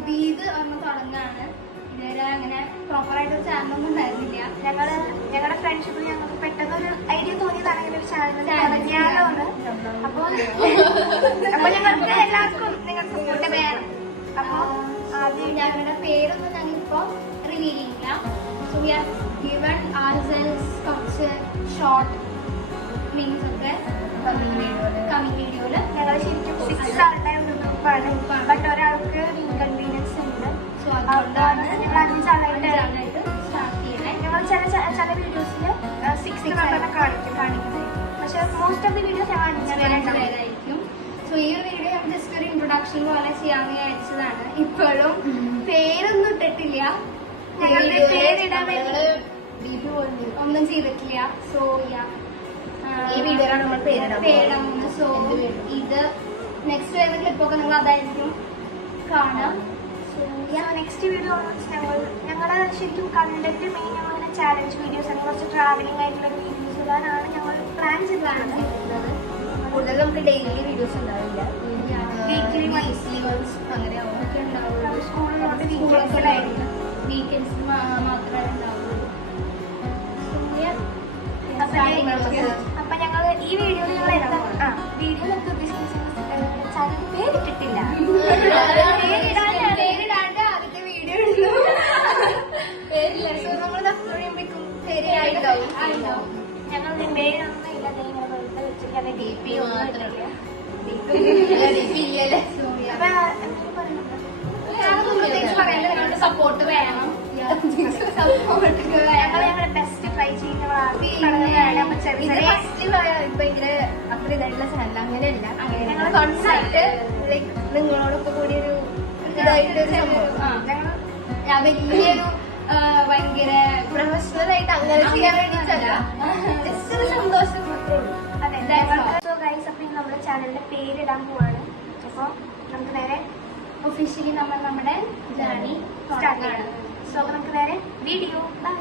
പുതിയത് ഒന്ന് തുടങ്ങാണ്. ഇതുവരെ അങ്ങനെ പ്രോപ്പറായിട്ടൊരു ചാനലൊന്നും ഉണ്ടായിരുന്നില്ല. ഞങ്ങളുടെ ഫ്രണ്ട്ഷിപ്പിൽ ഞങ്ങൾക്ക് പെട്ടെന്ന് ഒരു ഐഡിയ തോന്നിയതാണ് ഇങ്ങനെ ഒരു ചാനൽ തുടങ്ങിയാലോ എന്ന്. അപ്പോൾ ഞങ്ങൾക്ക് എല്ലാവർക്കും നിങ്ങളുടെ സപ്പോർട്ട് വേണം. അപ്പോൾ ആദ്യം ഞങ്ങളുടെ പേരൊന്നും ഞങ്ങളിപ്പോൾ റിവീൽ ചെയ്യില്ല. So we have given ourselves കുറച്ച് ഷോർട്ട് ലിങ്ക്സ് ഒക്കെ കമ്മിങ് വീഡിയോയിൽ. ഞങ്ങൾ ശരിക്കും 6 ആളുടെ ഒരു ഗ്രൂപ്പാണ്. ബട്ട് ഒരാൾക്ക് ഇൻകൺവീനിയൻസ് ഉണ്ട്. സോ അതുകൊണ്ടാണ് ഞങ്ങൾ 5 ആളായിട്ട് സ്റ്റാർട്ട് ചെയ്യണേ. ഞങ്ങൾ ചില വീഡിയോസിൽ 6 നമ്പറിനെ കാണിക്കുന്നത്. പക്ഷെ മോസ്റ്റ് ഓഫ് ദി വീഡിയോസ് ഞങ്ങൾ 5 പേരായിരിക്കും. സോ ഈ ഒരു വീഡിയോ ഞാൻ ജസ്റ്റ് ഒരു ഇൻട്രൊഡക്ഷൻ പോലെ ചെയ്യാമെന്ന് വിചാരിച്ചതാണ്. ഇപ്പോഴും പേരൊന്നും ഇട്ടിട്ടില്ല, ഒന്നും ചെയ്തിട്ടില്ല. സോ ഈ വീഡിയോയിലാണ് നമ്മൾ പേരിടാൻ. സോ ഇത് നെക്സ്റ്റ് വരുന്ന ക്ലിപ്പൊക്കെ നിങ്ങൾ അതായിരിക്കും കാണാം. നെക്സ്റ്റ് വീഡിയോ ഞങ്ങളുടെ ശരിക്കും കണ്ടന്റ് മെയിൻ ഞങ്ങളിങ്ങനെ ചാലഞ്ച് വീഡിയോസ് ആണ്, കുറച്ച് ട്രാവലിംഗ് ആയിട്ടുള്ള വീഡിയോസ് ഇടാനാണ് ഞങ്ങൾ പ്ലാൻ ചെയ്തത്. കൂടുതൽ നമുക്ക് ഡെയിലി വീഡിയോസ് ഉണ്ടാവില്ല, വീക്ക്ലി മന്ത്ലി അങ്ങനെ ഒക്കെ ഉണ്ടാവുള്ളൂ. സ്കൂളിലോട്ട് വീക്കെൻഡ്സ് മാത്രമേ ഉണ്ടാവുള്ളൂ. അപ്പൊ ഞങ്ങൾ ഈ വീഡിയോയിൽ വീഡിയോ നമുക്ക് ചാനൽ പേരിട്ടിട്ടില്ല. പേരിടാണ്ട് ആദ്യത്തെ വീഡിയോ ഇടുന്നു. പേരില്ല. സോ നമ്മൾ കഴിയുമ്പോഴേക്കും പേരുണ്ടാവും. ഞങ്ങൾ പേരൊന്നും ഇല്ല, ഇങ്ങനെ വെറുതെ വെച്ചിരിക്കാതെ ഡി പി ഒന്നും ഇട്ടില്ല. സപ്പോർട്ട് വേണം. ഞങ്ങളുടെ ബെസ്റ്റ് ട്രൈ ചെയ്യുന്നവരാണ്. ഭയങ്കര അത്ര ഇതായിട്ടുള്ള ചാനൽ അങ്ങനെയല്ല. ഞങ്ങൾ സ്വന്തമായിട്ട് ലൈക്ക് നിങ്ങളോടൊക്കെ കൂടി ഒരു ഇതായിട്ടൊരു സംഭവം ഞാൻ വലിയൊരു ഭയങ്കര പ്രൊഫഷണൽ ആയിട്ട് അങ്ങനെ ചെയ്യാൻ വേണ്ടിയിട്ടല്ല, ജസ്റ്റ് ഒരു സന്തോഷം മാത്രമേ ഉള്ളൂ. അപ്പൊ നമ്മുടെ ചാനലിന്റെ പേരിടാൻ പോവാണ്. അപ്പൊ നമുക്ക് നേരെ ഒഫീഷ്യലി നമ്മൾ നമ്മുടെ ജേർണി സ്റ്റാർട്ട് ചെയ്യണം. സോ നമുക്ക് നേരെ വീഡിയോ. ബൈ.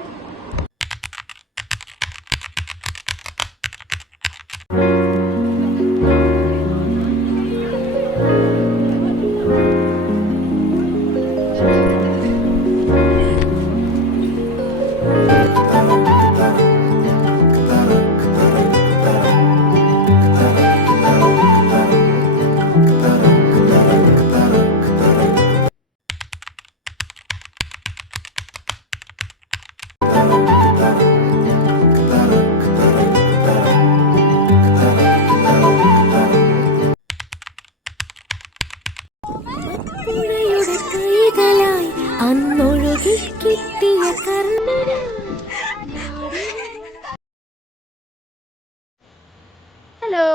ഹലോ.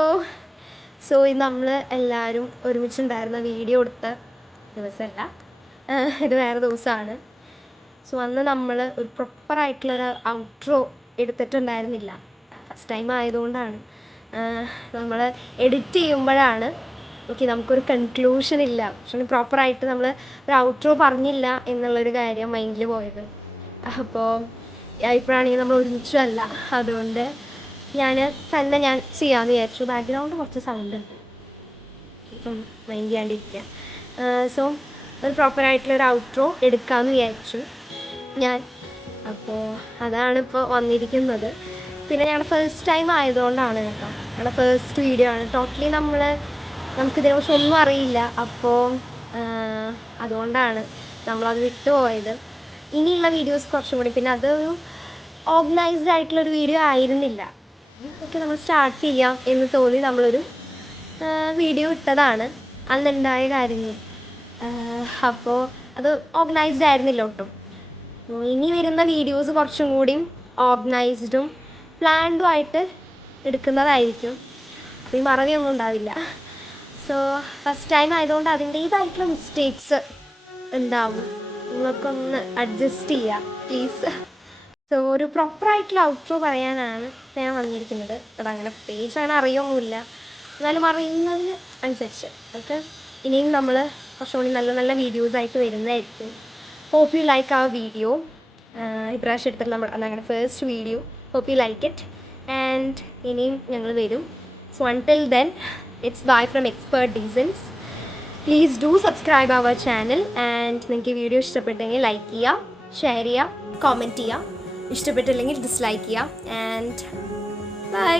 സോ ഇത് നമ്മൾ എല്ലാവരും ഒരുമിച്ചുണ്ടായിരുന്ന വീഡിയോ എടുത്ത ദിവസമല്ല, ഇത് വേറെ ദിവസമാണ്. സോ അന്ന് നമ്മൾ ഒരു പ്രോപ്പറായിട്ടുള്ളൊരു ഔട്ട്രോ എടുത്തിട്ടുണ്ടായിരുന്നില്ല. ഫസ്റ്റ് ടൈം ആയതുകൊണ്ടാണ്. നമ്മൾ എഡിറ്റ് ചെയ്യുമ്പോഴാണ് നമുക്കൊരു കൺക്ലൂഷൻ ഇല്ല, പക്ഷേ പ്രോപ്പറായിട്ട് നമ്മൾ ഒരു ഔട്ട്രോ പറഞ്ഞില്ല എന്നുള്ളൊരു കാര്യം മൈൻഡിൽ പോയത്. അപ്പോൾ ഇപ്പോഴാണെങ്കിൽ നമ്മൾ ഒരുമിച്ചല്ല, അതുകൊണ്ട് ഞാൻ ചെയ്യാമെന്ന് വിചാരിച്ചു. ബാക്ക്ഗ്രൗണ്ട് കുറച്ച് സൗണ്ട് ഉണ്ട്, ഇപ്പം മൈൻഡ് ചെയ്യാണ്ടിരിക്കുക. സോ ഒരു പ്രോപ്പറായിട്ടുള്ളൊരു ഔട്ട്രോ എടുക്കാമെന്ന് വിചാരിച്ചു ഞാൻ. അപ്പോൾ അതാണ് ഇപ്പോൾ വന്നിരിക്കുന്നത്. പിന്നെ ഞങ്ങളുടെ ഫസ്റ്റ് ടൈം ആയതുകൊണ്ടാണ് കേട്ടോ, ഞങ്ങളുടെ ഫസ്റ്റ് വീഡിയോ ആണ്. ടോട്ടലി നമുക്കിതിനെക്കുറിച്ച് ഒന്നും അറിയില്ല. അപ്പോൾ അതുകൊണ്ടാണ് നമ്മളത് വിട്ടുപോയത്. ഇനിയുള്ള വീഡിയോസ് കുറച്ചും കൂടി, പിന്നെ അതൊരു ഓർഗനൈസ്ഡ് ആയിട്ടുള്ളൊരു വീഡിയോ ആയിരുന്നില്ല. ഓക്കെ, നമ്മൾ സ്റ്റാർട്ട് ചെയ്യാം എന്ന് തോന്നി നമ്മളൊരു വീഡിയോ ഇട്ടതാണ്, അന്നുണ്ടായ കാര്യങ്ങൾ. അപ്പോൾ അത് ഓർഗനൈസ്ഡ് ആയിരുന്നില്ല ഒട്ടും. ഇനി വരുന്ന വീഡിയോസ് കുറച്ചും കൂടിയും ഓർഗനൈസ്ഡും പ്ലാൻഡും ആയിട്ട് എടുക്കുന്നതായിരിക്കും. അപ്പോൾ ഈ മറവിയൊന്നും ഉണ്ടാവില്ല. സോ ഫസ്റ്റ് ടൈം ആയതുകൊണ്ട് അതിൻ്റേതായിട്ടുള്ള മിസ്റ്റേക്സ് ഉണ്ടാവും, നിങ്ങൾക്കൊന്ന് അഡ്ജസ്റ്റ് ചെയ്യാം പ്ലീസ്. സോ ഒരു പ്രോപ്പറായിട്ടുള്ള ഔട്ട്രോ പറയാനാണ് ഞാൻ വന്നിരിക്കുന്നത്. അതങ്ങനെ പ്രത്യേകിച്ച് അങ്ങനെ അറിയൊന്നുമില്ല, എന്നാലും അറിയുന്നതിന് അനുസരിച്ച്. ഓക്കെ, ഇനിയും നമ്മൾ കുറച്ചുകൂടി നല്ല നല്ല വീഡിയോസായിട്ട് വരുന്നതായിരിക്കും. ഹോപ്പ് യു ലൈക്ക് ആ വീഡിയോ. ഇപ്രാവശ്യം എടുത്തിട്ട് അങ്ങനെ first video. Hope you like it. And ഇനിയും ഞങ്ങൾ വരും. So until then, it's bye from Expert Designs. Please do subscribe our channel. ആൻഡ് നിങ്ങൾക്ക് ഈ വീഡിയോ ഇഷ്ടപ്പെട്ടെങ്കിൽ ലൈക്ക് ചെയ്യുക, ഷെയർ ചെയ്യുക, കോമെൻറ്റ് ചെയ്യുക. ഇഷ്ടപ്പെട്ടില്ലെങ്കിൽ ഡിസ്ലൈക്ക് ചെയ്യുക. And by.